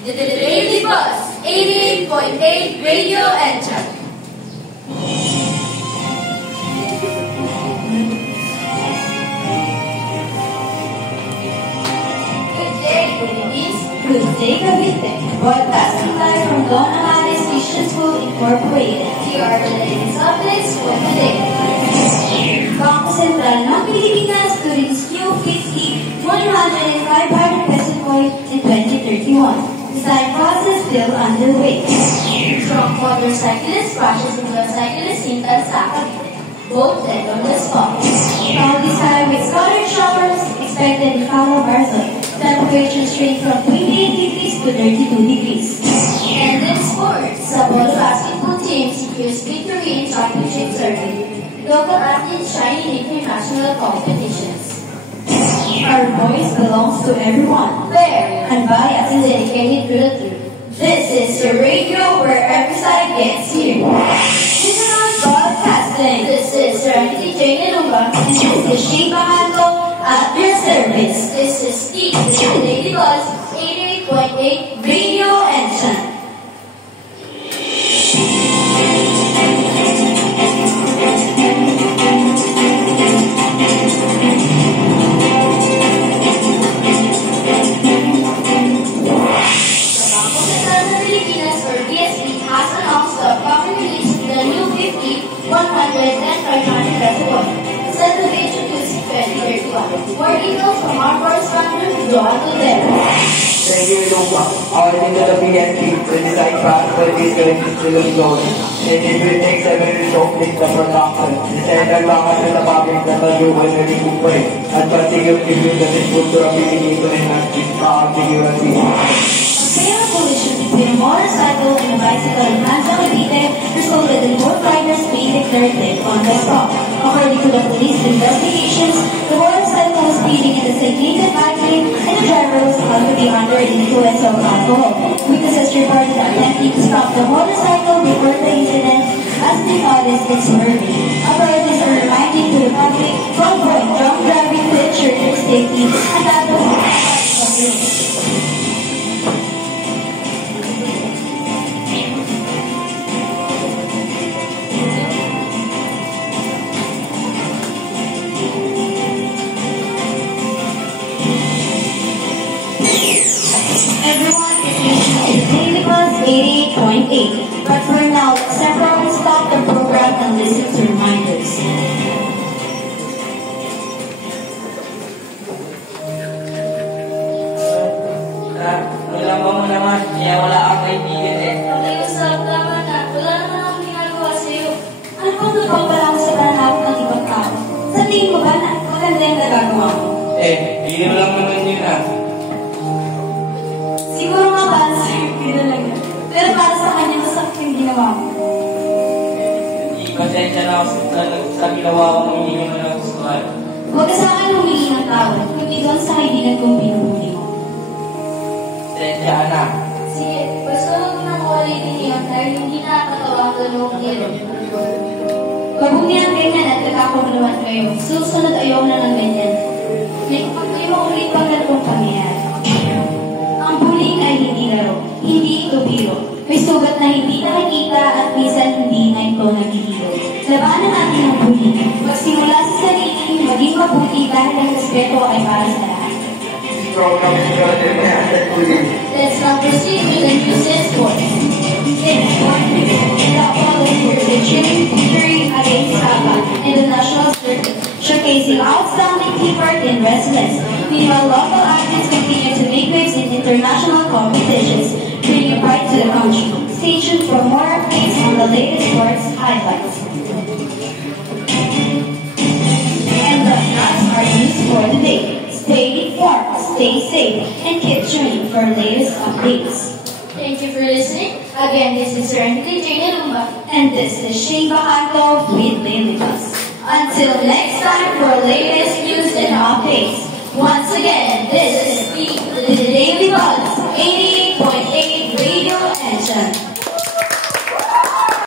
The Daily Buzz, 88.8 Radio Enter. Good day, Cavite. Broadcasting live from Don Amaris Christian School Incorporated. Here are the latest updates for today. Bangko Sentral ng Pilipinas to reach new 50, 100, and 500 peso coin in 2031. Design process still underway. Strong motorcyclists crashes into a cyclist in Tansaka. Both dead on the spot. Cloudy sky with scattered showers expected in Calabarzon. Temperatures range from 28 degrees to 32 degrees. And in sports, Sabol basketball team secures victory in championship circuit. Local athletes shine in international competitions. Our voice belongs to everyone. Fair, Unbiased, and dedicated to the truth. This is your radio where every side gets you. Digital Broadcasting. This is Serenity Jane Lunga. And this is Sheba Hanko at your service. This is Steve, the Daily Buzz, 88.8 Radio Engine. More details from our correspondent, Johan Tudero. Thank you, Lupa. According to the PNP, the design transfer is currently still ongoing. And it will take several years to complete the production. The central bank of the public that will recuperate and continue to use the structure of the to enhance its security. Fatal collision between a motorcycle and a bicycle in Mansa Cavite resulted in both riders being declared dead on the spot. According to the police investigations, the motorcycle was speeding in the designated bike lane and the driver was found to be under the influence of alcohol. Witnesses reported attempting to stop the motorcycle before the incident as they noticed its swerving. Authorities are reminding to the public to avoid drunk driving to ensure their safety and that of the Everyone is listening to Daily Buzz 88.8. But for now, let's temporarily stop the program and listen to reminders. Wala mo naman, kaya wala kang kaibigan eh. Pag-iusap naman na, wala naman akong ginagawa sa'yo. Ano kung totoo pala ako sa panahon ng ibang tao? Sa tingin mo ba na maganda yung nagagawa ko? Hindi mo lang naman yun ah. Siguro nga para sa iyo, lang yan. Pero para sa kanya, masakit yung ginawa mo. Hindi, pasensya na ako sa ginawa ko kung hindi mo na gustuhan. Huwag ka sa akin humingi ng tawad, kundi doon sa kaibigan kong pinuhuli mo. Pasensya na. Sige, basta huwag mo nang ulitin yun dahil hindi nakakatawa ang dalawang kilo. Pag humihan ganyan at nagkakabuluhan kayo, susunod ayaw na ng ganyan. May maulit pang ganitong pangyayari. Ang bullying ay hindi laro, hindi ito biro. May sugat na hindi nakikita at minsan hindi na ito nagigilo. Labanan natin ang bullying. Magsimula sa sarili, maging mabuti dahil ang respeto ay para sa lahat. Let's now proceed with the news and sports. The following was a cheering victory against Sabah in the national circuit, showcasing outstanding teamwork and resilience. Meanwhile, local athletes continue to make waves in international competitions, bringing pride to the country. Stay tuned for more updates on the latest sports highlights. And that's our news for the day. Stay informed, stay safe, and keep tuning for latest updates. Thank you for listening. Again, this is Serenity Jane Lumba. And this is Sheba Hanko with Daily Buzz. Until next time for latest news and updates. Once again, this is the Daily Buzz 88.